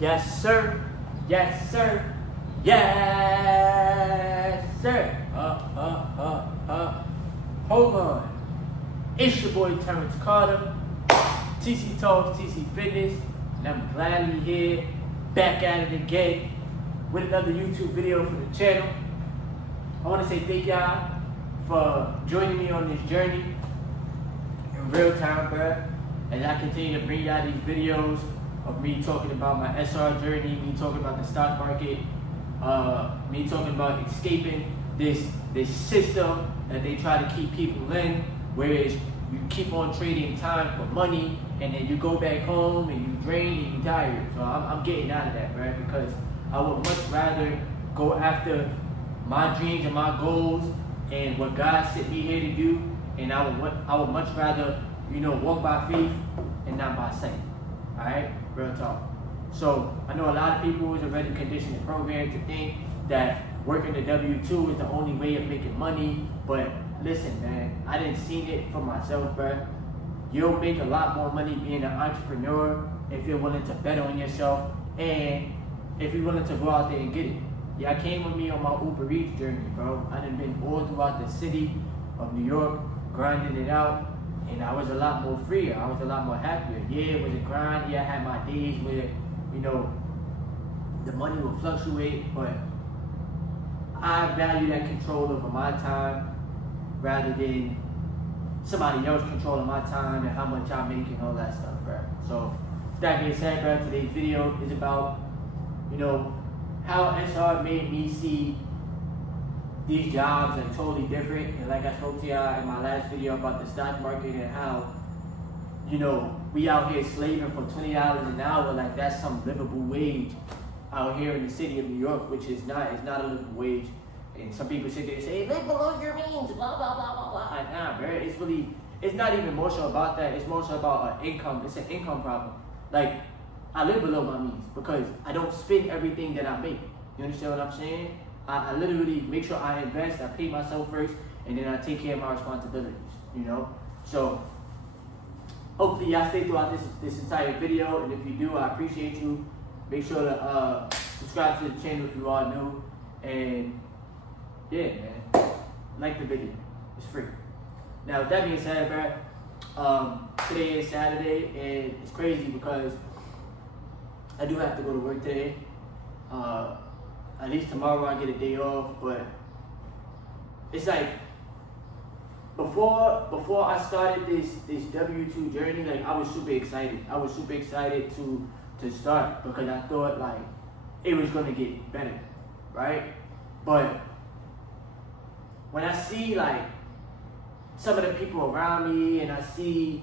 Yes, sir. Yes, sir. Yes, sir. Hold on. It's your boy Terrence Carter, TC Talks, TC Fitness, and I'm gladly here, back at it again with another YouTube video for the channel. I want to say thank y'all for joining me on this journey in real time, bruh. As I continue to bring y'all these videos of me talking about my SR journey, me talking about the stock market, me talking about escaping this system that they try to keep people in, whereas you keep on trading time for money, and then you go back home and you drain and you tired. So I'm getting out of that, bruh, because I would much rather go after my dreams and my goals and what God sent me here to do, and I would much rather, walk by faith and not by sight. All right, real talk. So I know a lot of people is already conditioned and programmed to think that working the W-2 is the only way of making money. But listen, man, I didn't see it for myself, bro. You'll make a lot more money being an entrepreneur if you're willing to bet on yourself and if you're willing to go out there and get it. Y'all came with me on my Uber Eats journey, bro. I done been all throughout the city of New York, grinding it out. And I was a lot more freer. I was a lot more happier. Yeah, it was a grind. Yeah, I had my days where, the money would fluctuate, but I value that control over my time rather than somebody else controlling my time and how much I make and all that stuff, bro. So, that being said, bro, today's video is about, how SR made me see these jobs are totally different. And like I spoke to y'all in my last video about the stock market and how, we out here slaving for $20 an hour, like that's some livable wage out here in the city of New York, which is not. It's not a livable wage. And some people sit there and say, live below your means, blah, blah, blah, blah, blah. Nah, bro, it's not even more so about that. It's more so about income. It's an income problem. Like, I live below my means because I don't spend everything that I make. You understand what I'm saying? I literally make sure I invest, I pay myself first, and then I take care of my responsibilities, So, hopefully y'all stay throughout this entire video, and if you do, I appreciate you. Make sure to subscribe to the channel if you are new, and yeah, man, like the video, it's free. Now, with that being said, bro, today is Saturday, and it's crazy because I do have to go to work today. At least tomorrow I get a day off, but it's like before I started this W-2 journey, like I was super excited. I was super excited to start because I thought like it was gonna get better, right? But when I see like some of the people around me and I see,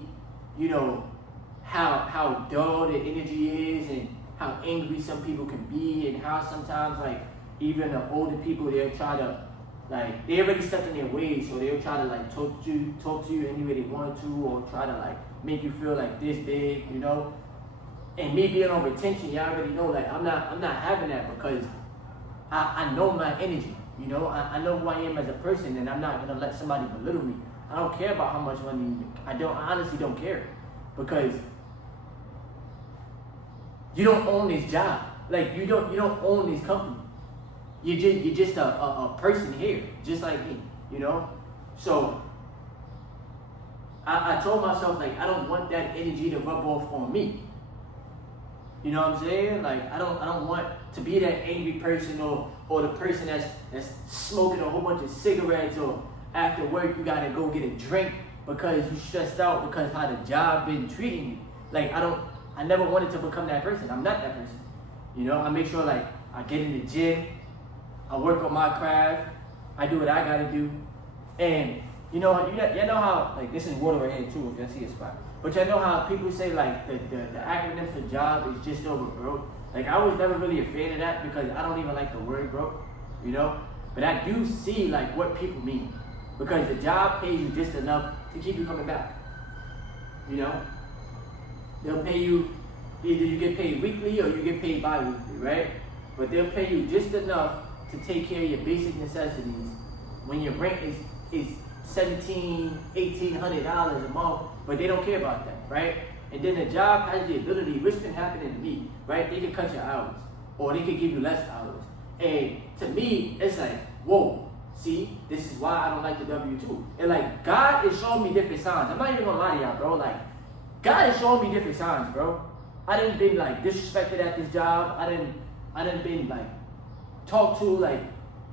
how dull the energy is and how angry some people can be, and how sometimes like even the older people, they'll try to like, they already stuck in their ways, so they'll try to like talk to you any way they want to, or try to like make you feel like this big, And me being on retention, y'all already know like I'm not having that because I know my energy, I know who I am as a person, and I'm not gonna let somebody belittle me. I don't care about how much money you make. I honestly don't care, because you don't own this job. Like you don't own this company. You're just a person here, just like me, So I told myself like I don't want that energy to rub off on me. You know what I'm saying? Like I don't want to be that angry person or the person that's smoking a whole bunch of cigarettes, or after work you gotta go get a drink because you stressed out because how the job been treating you. Like I never wanted to become that person. I'm not that person. I make sure like I get in the gym, I work on my craft, I do what I gotta do, and you know how like this is water right here too if y'all see a spot. But y'all know how people say like the acronym for job is just over broke. Like I was never really a fan of that because I don't even like the word broke, But I do see like what people mean, because the job pays you just enough to keep you coming back. They'll pay you, either you get paid weekly or you get paid bi-weekly, right? But they'll pay you just enough to take care of your basic necessities when your rent is $1,700, $1,800 a month, but they don't care about that, right? And then the job has the ability, which can happen to me, right? They can cut your hours, or they can give you less hours. And to me, it's like, whoa, see, this is why I don't like the W-2. And like, God is showing me different signs. I'm not even gonna lie to y'all, bro. Like, God is showing me different signs, bro. I didn't been like disrespected at this job. I didn't been like talked to like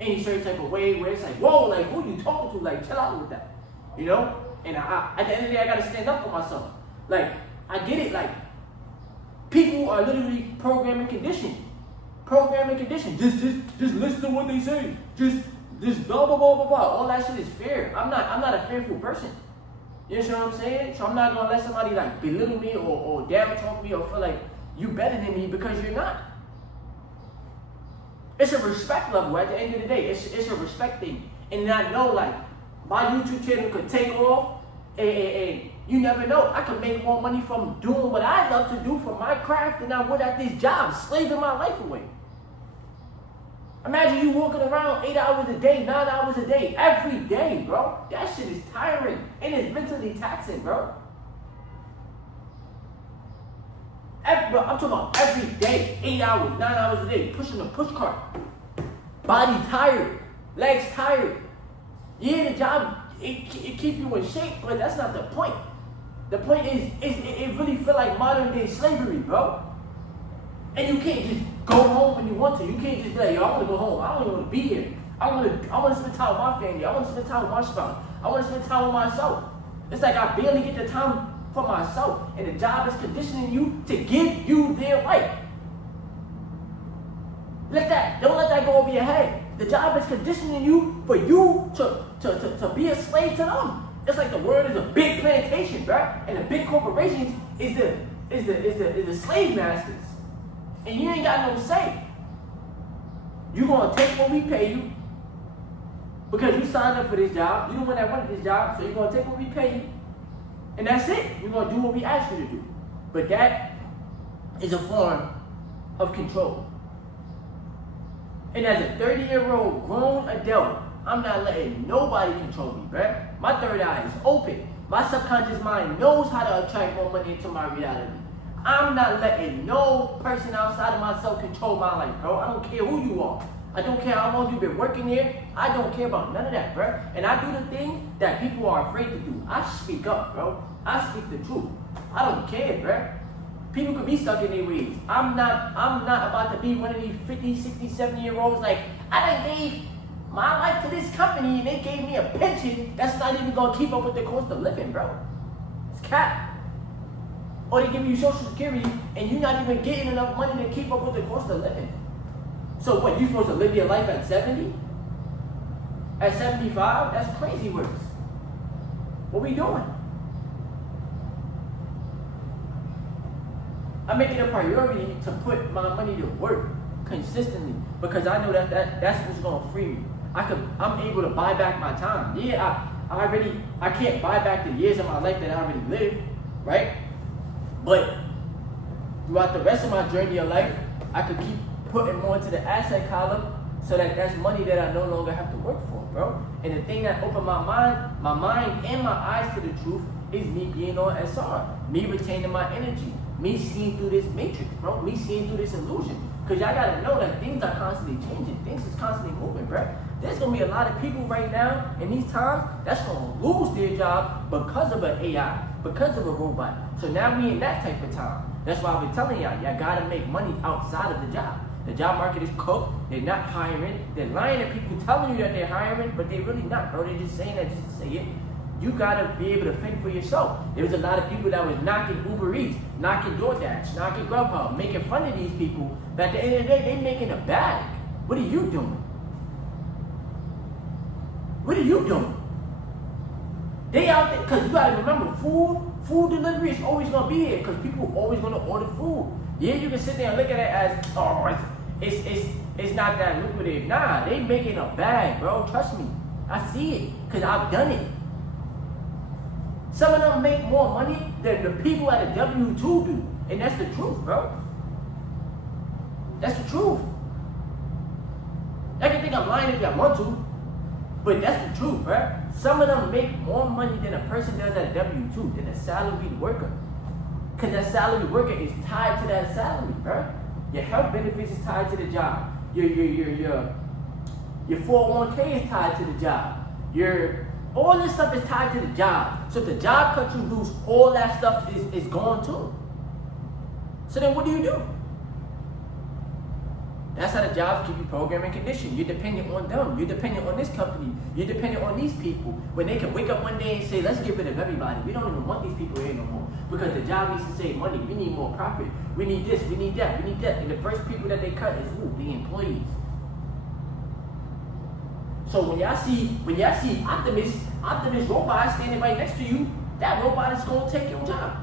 any certain type of way where it's like, whoa, like who you talking to? Like, chill out with that, you know? And I at the end of the day, I gotta stand up for myself. Like, I get it. Like, people are literally programming conditioned. Just listen to what they say. Just blah blah blah blah blah. All that shit is fear. I'm not a fearful person. You know what I'm saying? So I'm not gonna let somebody like belittle me or down talk me or feel like you better than me because you're not. It's a respect level at the end of the day. It's a respect thing. And I know like my YouTube channel could take off and you never know. I could make more money from doing what I love to do for my craft than I would at this job, slaving my life away. Imagine you walking around 8 hours a day, 9 hours a day, every day, bro. That shit is tiring and it's mentally taxing, bro. I'm talking about every day, 8 hours, 9 hours a day, pushing a push cart. Body tired, legs tired. Yeah, the job, it keep you in shape, but that's not the point. The point is, it really feel like modern day slavery, bro. And you can't just go home when you want to. You can't just be like, yo, I want to go home. I don't even want to be here. I want to spend time with my family. I want to spend time with my spouse. I want to spend time with myself. It's like I barely get the time for myself. And the job is conditioning you to give you their life. Don't let that go over your head. The job is conditioning you for you to be a slave to them. It's like the world is a big plantation, right? And the big corporations is the slave masters. And you ain't got no say. You're gonna take what we pay you because you signed up for this job. You're the one that wanted this job, so you're gonna take what we pay you. And that's it. You're gonna do what we ask you to do. But that is a form of control. And as a 30-year-old grown adult, I'm not letting nobody control me, right? My third eye is open. My subconscious mind knows how to attract more money into my reality. I'm not letting no person outside of myself control my life, bro. I don't care who you are. I don't care how long you've been working here. I don't care about none of that, bro. And I do the thing that people are afraid to do. I speak up, bro. I speak the truth. I don't care, bro. People could be stuck in their ways. I'm not about to be one of these 50, 60, 70-year-olds like, I done gave my life to this company and they gave me a pension that's not even gonna keep up with the cost of living, bro. It's cap. Or they give you Social Security and you're not even getting enough money to keep up with the cost of living. So what, you supposed to live your life at 70? At 75? That's crazy works. What we doing? I make it a priority to put my money to work consistently because I know that's what's gonna free me. I'm able to buy back my time. Yeah, I can't buy back the years of my life that I already lived, right? But throughout the rest of my journey of life, I could keep putting more into the asset column so that that's money that I no longer have to work for, bro. And the thing that opened my mind and my eyes to the truth is me being on SR, me retaining my energy, me seeing through this matrix, bro, me seeing through this illusion. Because y'all gotta know that things are constantly changing, things is constantly moving, bro. There's gonna be a lot of people right now in these times that's gonna lose their job because of an AI, because of a robot. So now we in that type of time. That's why I've been telling y'all gotta make money outside of the job. The job market is cooked, they're not hiring, they're lying to people telling you that they're hiring, but they're really not, bro. They're just saying that just to say it. You gotta be able to think for yourself. There's a lot of people that was knocking Uber Eats, knocking DoorDash, knocking Grubhub, making fun of these people, but at the end of the day, they're making a bag. What are you doing? What are you doing? They out there, because you gotta remember, food delivery is always gonna be here, because people are always gonna order food. Yeah, you can sit there and look at it as, oh, it's not that lucrative. Nah, they making a bag, bro. Trust me. I see it, because I've done it. Some of them make more money than the people at a W-2 do. And that's the truth, bro. That's the truth. I can think I'm lying if I want to, but that's the truth, bro. Some of them make more money than a person does at a W-2, than a salaried worker. Because that salary worker is tied to that salary, bro. Your health benefits is tied to the job. Your 401k is tied to the job. All this stuff is tied to the job. So if the job cuts you loose, all that stuff is gone too. So then what do? That's how the jobs keep you programmed and conditioned. You're dependent on them. You're dependent on this company. You're dependent on these people. When they can wake up one day and say, let's get rid of everybody. We don't even want these people here no more. Because the job needs to save money. We need more profit. We need this, we need that, we need that. And the first people that they cut is who? The employees. So when y'all see Optimus robot standing right next to you, that robot is going to take your job.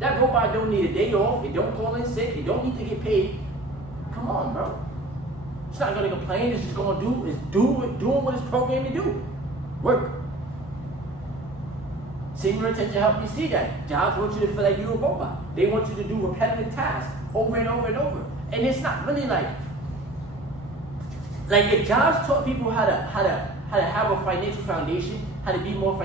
That robot don't need a day off. It don't call in sick. It don't need to get paid. Come on, bro. It's not going to complain. It's just going to doing what it's programmed to do. Work. Senior attention help you see that. Jobs want you to feel like you're a robot. They want you to do repetitive tasks over and over and over. And it's not really like if jobs taught people how to have a financial foundation, how to be more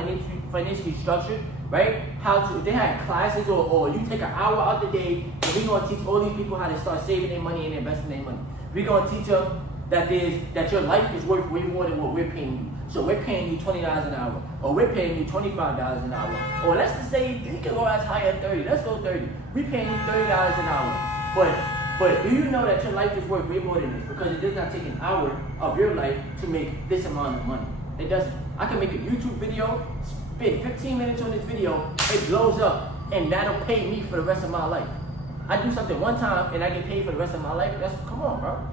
financially structured, right? If they had classes or you take an hour out the day, and we're gonna teach all these people how to start saving their money and investing their money. We're gonna teach them that your life is worth way more than what we're paying you. So we're paying you $20 an hour, or we're paying you $25 an hour, or let's just say you can go as high as 30. Let's go 30. We're paying you $30 an hour, but do you know that your life is worth way more than this? Because it does not take an hour of your life to make this amount of money. It doesn't. I can make a YouTube video, spend 15 minutes on this video, it blows up, and that'll pay me for the rest of my life. I do something one time and I get paid for the rest of my life. Come on, bro.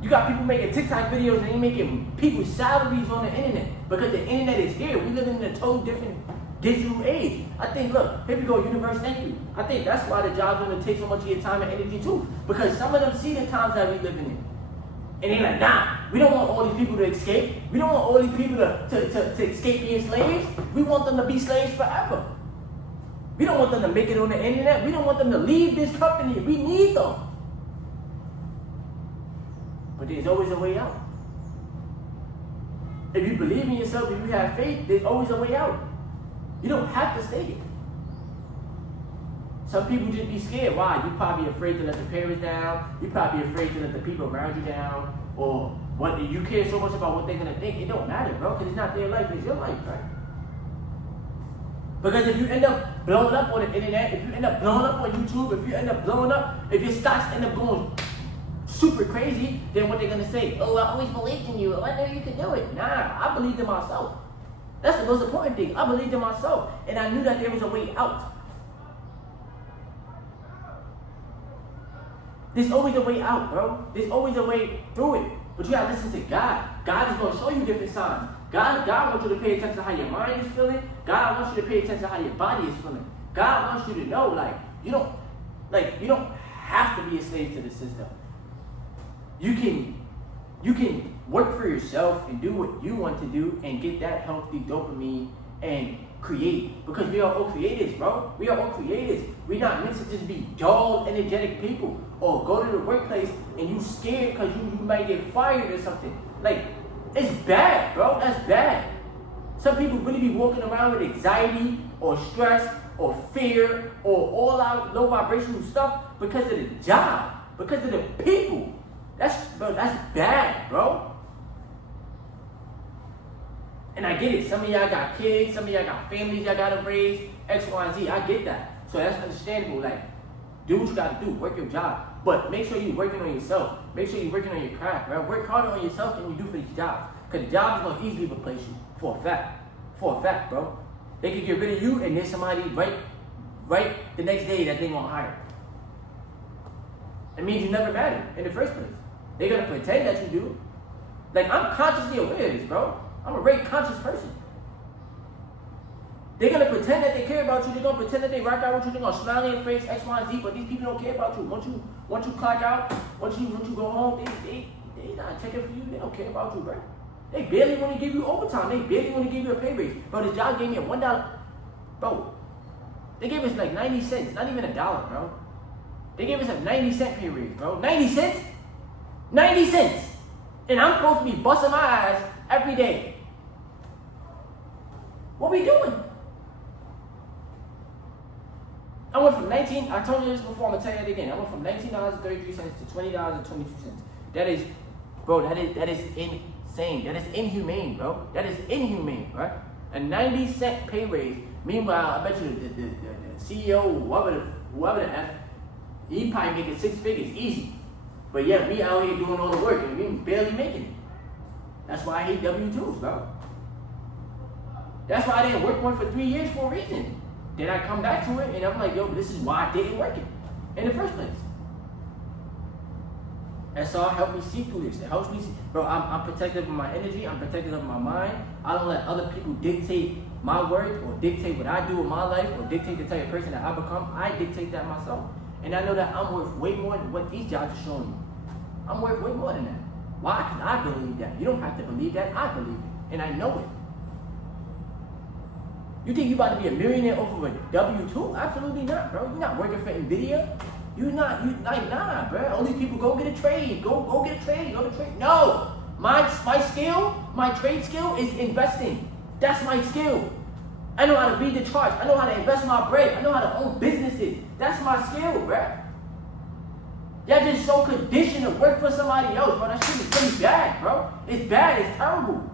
You got people making TikTok videos and they making people's salaries on the internet because the internet is here. We live in a totally different digital age. I think, look, here we go, universe, thank you. I think that's why the job's gonna take so much of your time and energy too. Because some of them see the times that we living in. And they're like, nah, we don't want all these people to escape. We don't want all these people to escape being slaves. We want them to be slaves forever. We don't want them to make it on the internet. We don't want them to leave this company. We need them. But there's always a way out. If you believe in yourself, if you have faith, there's always a way out. You don't have to stay there. Some people just be scared. Why? You're probably afraid to let the parents down. You're probably afraid to let the people around you down. Or what? You care so much about what they're going to think. It don't matter, bro, because it's not their life. It's your life, right? Because if you end up blowing up on the internet, if you end up blowing up on YouTube, if you end up blowing up, if your stocks end up going super crazy, then what they're going to say? Oh, I always believed in you. Oh, I knew you could do it. Nah, I believed in myself. That's the most important thing. I believed in myself. And I knew that there was a way out. There's always a way out, bro. There's always a way through it. But you gotta listen to God. God is going to show you different signs. God wants you to pay attention to how your mind is feeling. God wants you to pay attention to how your body is feeling. God wants you to know, you don't have to be a slave to the system. You can work for yourself and do what you want to do and get that healthy dopamine and create. Because we are all creators, bro. We are all creators. We're not meant to just be dull, energetic people or go to the workplace and you scared because you might get fired or something. It's bad, bro. That's bad. Some people really be walking around with anxiety or stress or fear or all out low vibrational stuff because of the job, because of the people. That's bad, bro. And I get it. Some of y'all got kids, some of y'all got families y'all gotta raise, X, Y, and Z. I get that. So that's understandable. Do what you gotta do, work your job. But make sure you're working on yourself. Make sure you're working on your craft, bro. Work harder on yourself than you do for these jobs. Because the job is gonna easily replace you. For a fact. For a fact, bro. They could get rid of you and there's somebody right the next day that they gonna hire. It means you never mattered in the first place. They're gonna pretend that you do. I'm consciously aware of this, bro. I'm a very conscious person. They're gonna pretend that they care about you. They're gonna pretend that they rock out with you. They're gonna smile in your face, X, Y, and Z. But these people don't care about you. Once you clock out, once you go home, they not checking for you. They don't care about you, bro. They barely want to give you overtime. They barely want to give you a pay raise. Bro, this job gave me a $1. Bro, they gave us 90 cents, not even $1, bro. They gave us a 90-cent pay raise, bro. 90 cents? 90 cents. And I'm supposed to be busting my ass every day. What we doing? I went from 19, I told you this before, I'm gonna tell you it again. I went from $19.33 to $20.22. That is, bro, that is insane. That is inhumane, bro. That is inhumane, right? A 90-cent pay raise. Meanwhile, I bet you the CEO, whoever the F, he probably making 6 figures easy. But yet we out here doing all the work and we barely making it. That's why I hate W-2s, bro. That's why I didn't work one for 3 years for a reason. Then I come back to it and I'm like, yo, this is why I didn't work it in the first place. SR helped me see through this. It helps me see. Bro, I'm protective of my energy. I'm protective of my mind. I don't let other people dictate my words or dictate what I do with my life or dictate the type of person that I become. I dictate that myself. And I know that I'm worth way more than what these jobs are showing you. I'm worth way more than that. Why? Because I believe that. You don't have to believe that. I believe it. And I know it. You think you about to be a millionaire off of a W-2? Absolutely not, bro. You're not working for NVIDIA. Nah, bro. All these people go get a trade. Go get a trade. Go to trade. No. My skill, my trade skill is investing. That's my skill. I know how to read the charts. I know how to invest my bread. I know how to own businesses. That's my skill, bro. Y'all just so conditioned to work for somebody else, bro. That shit is really bad, bro. It's bad. It's terrible.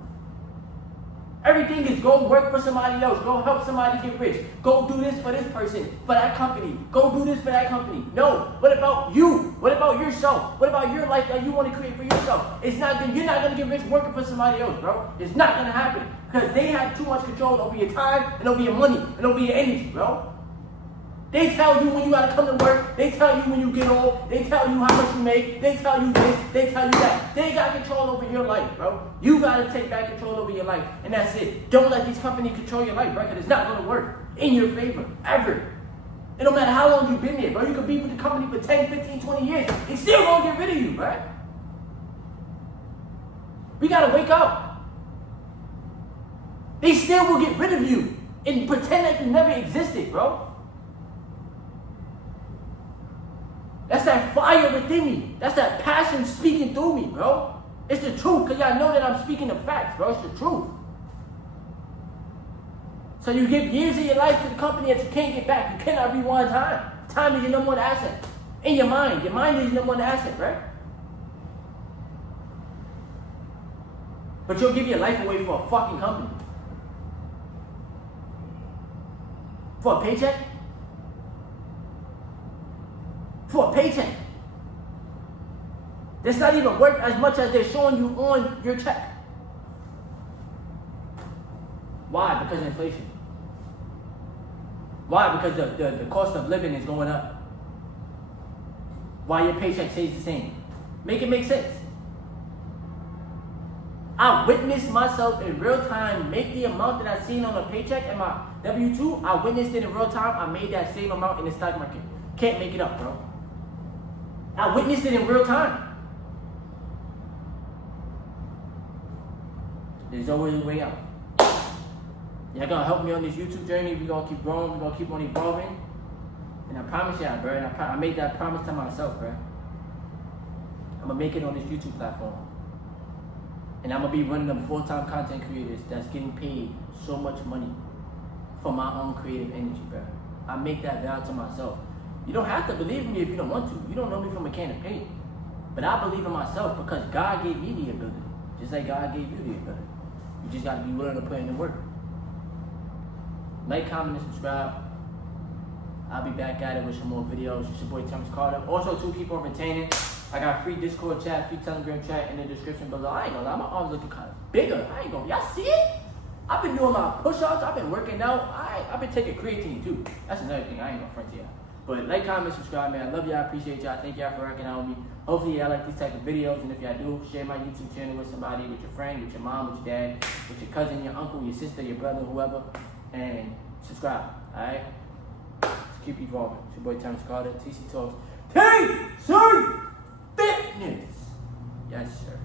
Everything is go work for somebody else. Go help somebody get rich. Go do this for this person, for that company. Go do this for that company. No. What about you? What about yourself? What about your life that you want to create for yourself? You're not gonna get rich working for somebody else, bro. It's not gonna happen because they have too much control over your time and over your money and over your energy, bro. They tell you when you gotta come to work. They tell you when you get old. They tell you how much you make. They tell you this. They tell you that. They got control over your life, bro. You gotta take back control over your life. And that's it. Don't let these companies control your life, bro, because it's not gonna work in your favor, ever. It don't matter how long you've been there, bro. You could be with the company for 10, 15, 20 years. It's still gonna get rid of you, right? We gotta wake up. They still will get rid of you and pretend that you never existed, bro. That's that fire within me. That's that passion speaking through me, bro. It's the truth, because y'all know that I'm speaking the facts, bro. It's the truth. So you give years of your life to the company that you can't get back. You cannot rewind time. Time is your number one asset. In your mind. Your mind is your number one asset, right? But you'll give your life away for a fucking company. For a paycheck? For a paycheck. That's not even worth as much as they're showing you on your check. Why? Because of inflation. Why? Because the cost of living is going up. Why your paycheck stays the same. Make it make sense. I witnessed myself in real time make the amount that I seen on a paycheck in my W-2. I witnessed it in real time. I made that same amount in the stock market. Can't make it up, bro. I witnessed it in real time. There's always a way out. Y'all gonna help me on this YouTube journey. We're gonna keep growing. We're gonna keep on evolving. And I promise y'all, bro. And I made that promise to myself, bro. I'm gonna make it on this YouTube platform. And I'm gonna be running them full-time content creators that's getting paid so much money for my own creative energy, bro. I make that vow to myself. You don't have to believe in me if you don't want to. You don't know me from a can of paint. But I believe in myself because God gave me the ability. Just like God gave you the ability. You just gotta be willing to put in the work. Like, comment, and subscribe. I'll be back at it with some more videos. It's your boy Thomas Carter. Also, too, keep on retaining. I got free Discord chat, free Telegram chat in the description below. I ain't gonna lie, my arms looking kind of bigger. Y'all see it? I've been doing my push-ups. I've been working out. I've been taking creatine too. That's another thing. I ain't gonna front to y'all. But like, comment, subscribe, man. I love y'all. I appreciate y'all. Thank y'all for rocking out with me. Hopefully y'all like these type of videos. And if y'all do, share my YouTube channel with somebody, with your friend, with your mom, with your dad, with your cousin, your uncle, your sister, your brother, whoever. And subscribe. Alright? Let's keep evolving. It's your boy Thomas Carter, TC Talks. TC Fitness! Yes, sir.